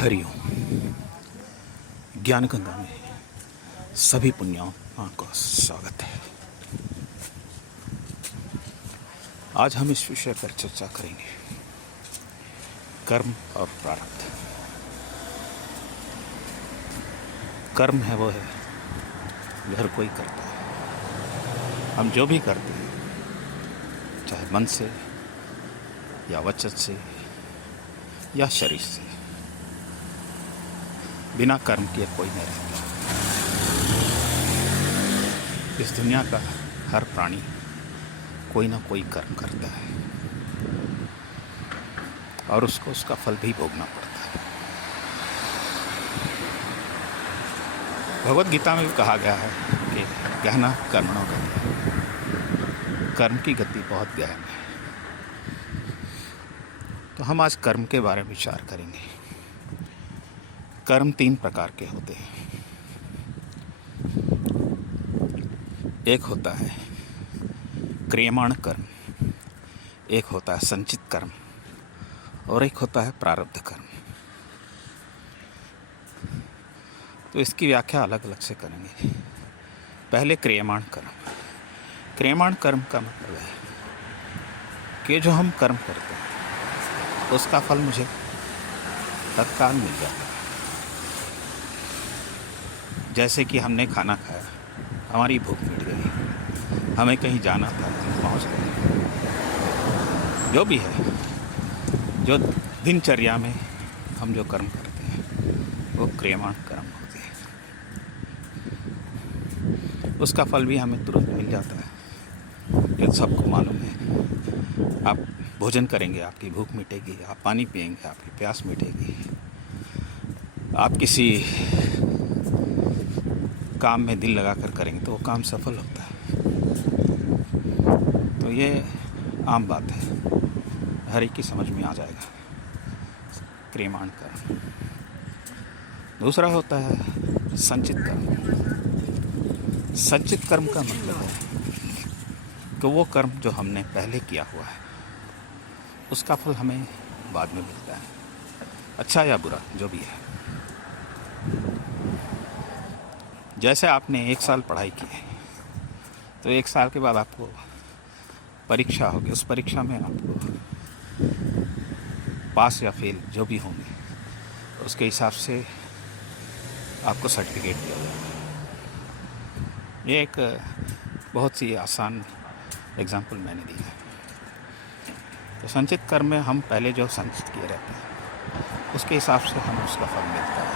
हरिओम। ज्ञान गंगा में सभी पुण्याओं का स्वागत है। आज हम इस विषय पर चर्चा करेंगे, कर्म और प्रारब्ध। कर्म है वो है जो हर कोई करता है। हम जो भी करते हैं, चाहे मन से या वचन से या शरीर से, बिना कर्म किए कोई नहीं रहता। इस दुनिया का हर प्राणी कोई ना कोई कर्म करता है और उसको उसका फल भी भोगना पड़ता है। भगवत गीता में भी कहा गया है कि गहना कर्मणों गति, कर्म की गति बहुत गहन है। तो हम आज कर्म के बारे में विचार करेंगे। कर्म 3 प्रकार के होते हैं। एक होता है क्रियमाण कर्म, एक होता है संचित कर्म और एक होता है प्रारब्ध कर्म। तो इसकी व्याख्या अलग अलग से करेंगे। पहले क्रियमाण कर्म। क्रियमाण कर्म का मतलब है कि जो हम कर्म करते हैं उसका फल मुझे तत्काल मिल जाता है। जैसे कि हमने खाना खाया, हमारी भूख मिट गई, हमें कहीं जाना था, पहुंच गए। जो भी है, जो दिनचर्या में हम जो कर्म करते हैं वो क्रियमाण कर्म होते हैं। उसका फल भी हमें तुरंत मिल जाता है। ये सबको मालूम है। आप भोजन करेंगे, आपकी भूख मिटेगी, आप पानी पिएंगे, आपकी प्यास मिटेगी, आप किसी काम में दिल लगाकर करेंगे तो वो काम सफल होता है। तो ये आम बात है, हर एक की समझ में आ जाएगा क्रियमाण कर्म। दूसरा होता है संचित कर्म। संचित कर्म का मतलब है कि वो कर्म जो हमने पहले किया हुआ है उसका फल हमें बाद में मिलता है, अच्छा या बुरा जो भी है। जैसे आपने 1 साल पढ़ाई की है तो 1 साल के बाद आपको परीक्षा होगी। उस परीक्षा में आपको पास या फेल जो भी होंगे उसके हिसाब से आपको सर्टिफिकेट दिया जाएगा। ये एक बहुत सी आसान एग्जाम्पल मैंने दी है। तो संचित कर्म में हम पहले जो संचित किए रहते हैं उसके हिसाब से हमें उसका फल मिलता है।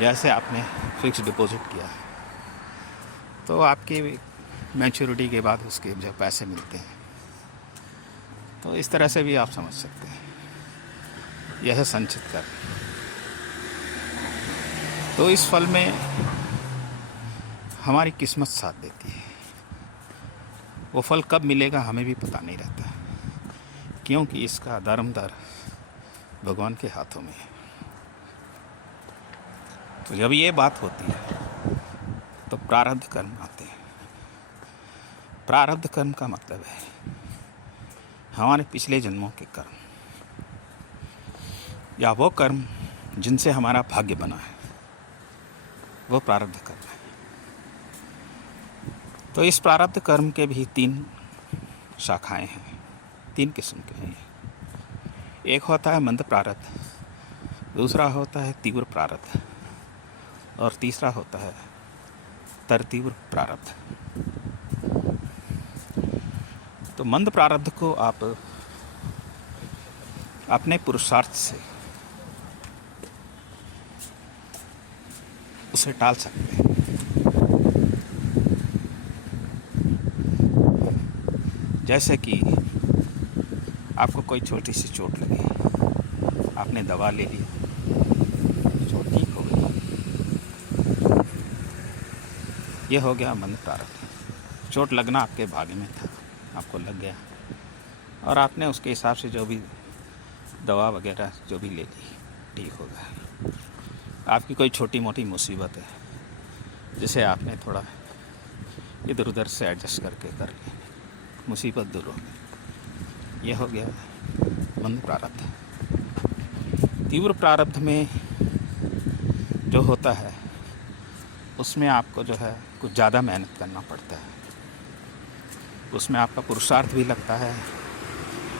जैसे आपने फिक्स डिपॉजिट किया है तो आपकी मैच्योरिटी के बाद उसके जो पैसे मिलते हैं, तो इस तरह से भी आप समझ सकते हैं। यह है संचित कर्म। तो इस फल में हमारी किस्मत साथ देती है। वो फल कब मिलेगा हमें भी पता नहीं रहता, क्योंकि इसका दारोमदार भगवान के हाथों में है। तो जब ये बात होती है तो प्रारब्ध कर्म आते हैं। प्रारब्ध कर्म का मतलब है हमारे पिछले जन्मों के कर्म या वो कर्म जिनसे हमारा भाग्य बना है, वो प्रारब्ध कर्म है। तो इस प्रारब्ध कर्म के भी 3 शाखाएं हैं, 3 किस्म के हैं। एक होता है मंद प्रारब्ध, दूसरा होता है तीव्र प्रारब्ध और तीसरा होता है तरतीव्र प्रारब्ध। तो मंद प्रारब्ध को आप अपने पुरुषार्थ से उसे टाल सकते हैं। जैसे कि आपको कोई छोटी सी चोट लगी, आपने दवा ले ली, चोट ठीक हो गई। ये हो गया मंद प्रारब्ध। चोट लगना आपके भाग्य में था, आपको लग गया और आपने उसके हिसाब से जो भी दवा वगैरह जो भी ले ली, ठीक हो गया। आपकी कोई छोटी मोटी मुसीबत है जिसे आपने थोड़ा इधर उधर से एडजस्ट करके कर ली, मुसीबत दूर हो गई। यह हो गया मंद प्रारब्ध। तीव्र प्रारब्ध में जो होता है उसमें आपको जो है कुछ ज़्यादा मेहनत करना पड़ता है, उसमें आपका पुरुषार्थ भी लगता है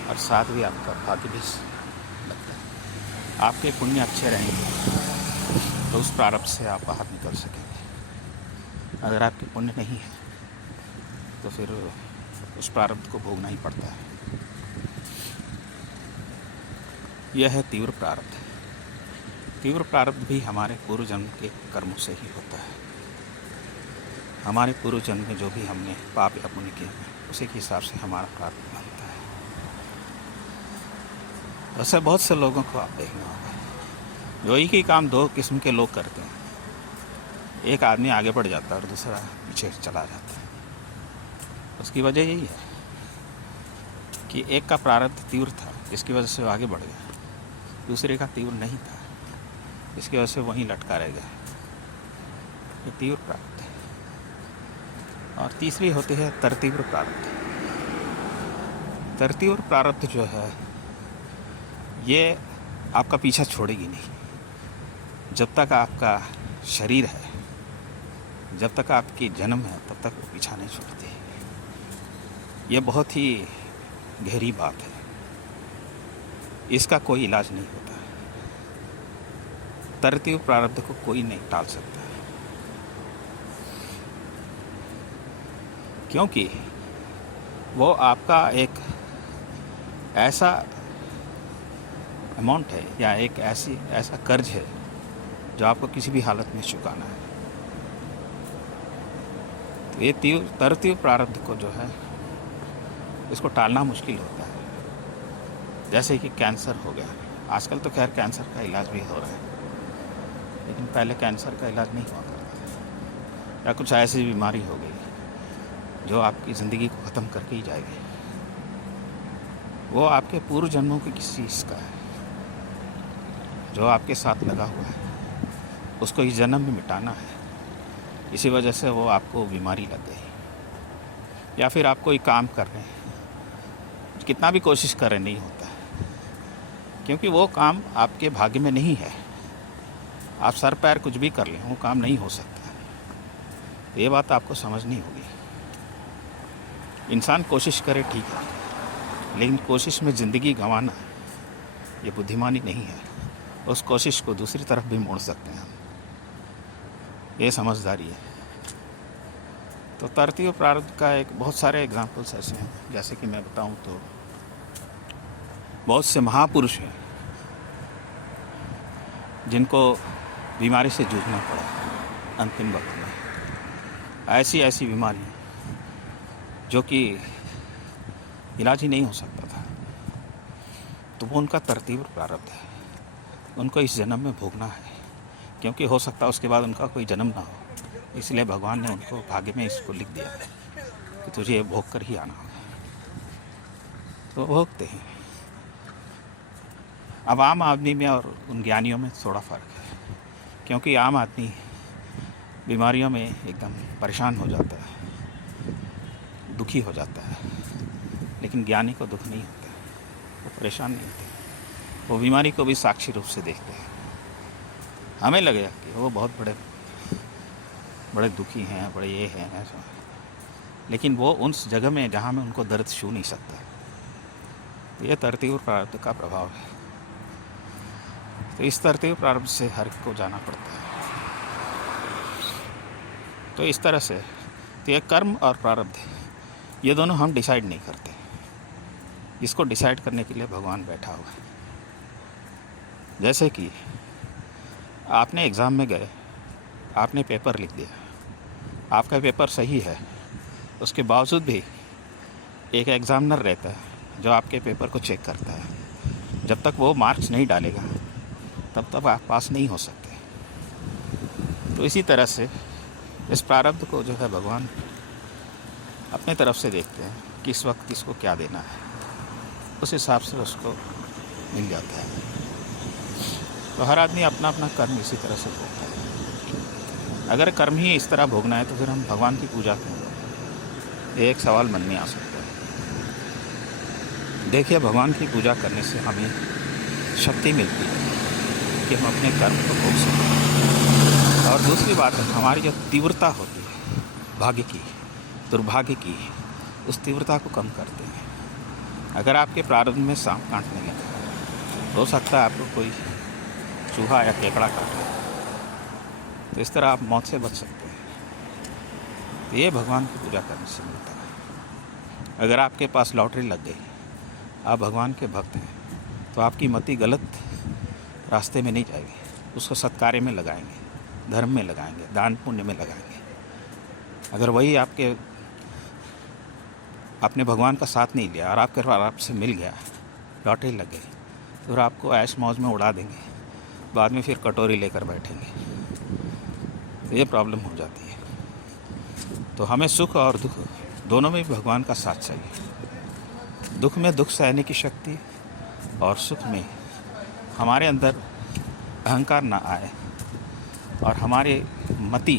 और साथ भी आपका भाग्य भी लगता है। आपके पुण्य अच्छे रहेंगे तो उस प्रारब्ध से आप बाहर निकल सकेंगे। अगर आपके पुण्य नहीं है तो फिर उस प्रारब्ध को भोगना ही पड़ता है। यह है तीव्र प्रारब्ध। तीव्र प्रारब्ध भी हमारे पूर्व जन्म के कर्मों से ही होता है। हमारे पूर्व जन्म में जो भी हमने पाप या पुण्य किए हैं उसी के हिसाब से हमारा प्रारब्ध बनता है। वैसे बहुत से लोगों को आप देखना होगा जो एक ही काम दो किस्म के लोग करते हैं। एक आदमी आगे बढ़ जाता है और दूसरा पीछे चला जाता है। उसकी वजह यही है कि एक का प्रारब्ध तीव्र था जिसकी वजह से वो आगे बढ़ गया, दूसरे का तीव्र नहीं था इसकी वजह से वहीं लटका रह गया। ये तीव्र प्रारब्ध है। और तीसरी होती है तरतीव्र प्रारब्ध। तरतीव्र प्रारब्ध जो है ये आपका पीछा छोड़ेगी नहीं। जब तक आपका शरीर है, जब तक आपकी जन्म है, तब तक वो पीछा नहीं छोड़ती। ये बहुत ही गहरी बात है। इसका कोई इलाज नहीं होता। तरतीव्र प्रारब्ध को कोई नहीं टाल सकता, क्योंकि वो आपका एक ऐसा अमाउंट है या एक ऐसा कर्ज है जो आपको किसी भी हालत में चुकाना है। तो ये तरतीव्र प्रारब्ध को जो है इसको टालना मुश्किल होता है। जैसे कि कैंसर हो गया, आजकल तो खैर कैंसर का इलाज भी हो रहा है, लेकिन पहले कैंसर का इलाज नहीं हुआ करता था। या कुछ ऐसी बीमारी हो गई जो आपकी ज़िंदगी को ख़त्म करके ही जाएगी, वो आपके पूर्व जन्मों की किसी चीज़ का है जो आपके साथ लगा हुआ है, उसको इस जन्म में मिटाना है। इसी वजह से वो आपको बीमारी लग गई। या फिर आप कोई काम कर रहे हैं, कितना भी कोशिश करें नहीं होता, क्योंकि वो काम आपके भाग्य में नहीं है। आप सर पैर कुछ भी कर लें, वो काम नहीं हो सकता। तो ये बात आपको समझनी होगी। इंसान कोशिश करे ठीक है, लेकिन कोशिश में ज़िंदगी गंवाना ये बुद्धिमानी नहीं है। उस कोशिश को दूसरी तरफ भी मोड़ सकते हैं हम, ये समझदारी है। तो तरतीव्र प्रारब्ध का एक बहुत सारे एग्जाम्पल्स ऐसे हैं। जैसे कि मैं बताऊं तो बहुत से महापुरुष हैं जिनको बीमारी से जूझना पड़ा अंतिम वक्त में। ऐसी बीमारियाँ जो कि इलाज ही नहीं हो सकता था, तो वो उनका तरतीव्र प्रारब्ध है। उनको इस जन्म में भोगना है, क्योंकि हो सकता है उसके बाद उनका कोई जन्म ना हो। इसलिए भगवान ने उनको भाग्य में इसको लिख दिया कि तुझे ये भोग कर ही आना होगा। तो भोगते हैं। अब आम आदमी में और उन ज्ञानियों में थोड़ा फ़र्क है, क्योंकि आम आदमी बीमारियों में एकदम परेशान हो जाता है, दुखी हो जाता है, लेकिन ज्ञानी को दुख नहीं होता, वो परेशान नहीं होते। वो बीमारी को भी साक्षी रूप से देखते हैं। हमें लगेगा कि वो बहुत बड़े दुखी हैं, बड़े ये हैं ऐसा, लेकिन वो उस जगह में जहाँ में उनको दर्द छू नहीं सकता। ये तरतीव्र प्रारब्ध का प्रभाव है। तो इस तरतीव्र प्रारब्ध से हर को जाना पड़ता है। तो इस तरह से तो ये कर्म और प्रारब्ध ये दोनों हम डिसाइड नहीं करते। इसको डिसाइड करने के लिए भगवान बैठा हुआ है। जैसे कि आपने एग्ज़ाम में गए, आपने पेपर लिख दिया, आपका पेपर सही है, उसके बावजूद भी एक एग्ज़ामिनर रहता है जो आपके पेपर को चेक करता है। जब तक वो मार्क्स नहीं डालेगा तब तक आप पास नहीं हो सकते। तो इसी तरह से इस प्रारब्ध को जो है भगवान अपने तरफ से देखते हैं कि इस वक्त किसको क्या देना है, उस हिसाब से उसको मिल जाता है। तो हर आदमी अपना अपना कर्म इसी तरह से भोगता है। अगर कर्म ही इस तरह भोगना है तो फिर हम भगवान की पूजा क्यों करें? ये एक सवाल मन में आ सकता है। देखिए, भगवान की पूजा करने से हमें शक्ति मिलती है, कि हम अपने कर्म को भोग सकें। और दूसरी बात है, हमारी जो तीव्रता होती है भाग्य की, दुर्भाग्य की, उस तीव्रता को कम करते हैं। अगर आपके प्रारब्ध में सांप काटने लगा, हो सकता है आपको कोई चूहा या केकड़ा काटे, तो इस तरह आप मौत से बच सकते हैं। तो ये भगवान की पूजा करने से मिलता है। अगर आपके पास लॉटरी लग गई, आप भगवान के भक्त हैं, तो आपकी मति गलत रास्ते में नहीं जाएगी, उसको सत्कार्य में लगाएंगे, धर्म में लगाएंगे, दान पुण्य में लगाएंगे। अगर वही आपने भगवान का साथ नहीं लिया और आपके आपसे मिल गया, लॉटरी लग गई, तो फिर आपको ऐश मौज में उड़ा देंगे, बाद में फिर कटोरी लेकर बैठेंगे, तो ये प्रॉब्लम हो जाती है। तो हमें सुख और दुख दोनों में भी भगवान का साथ चाहिए। दुख में दुख सहने की शक्ति, और सुख में हमारे अंदर अहंकार ना आए और हमारे मति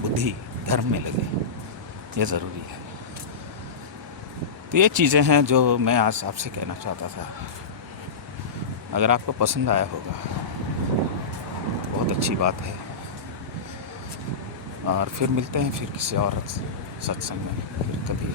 बुद्धि धर्म में लगे, ये ज़रूरी है। तो ये चीज़ें हैं जो मैं आज आपसे कहना चाहता था। अगर आपको पसंद आया होगा बहुत अच्छी बात है, और फिर मिलते हैं फिर किसी और सत्संग में, फिर कभी।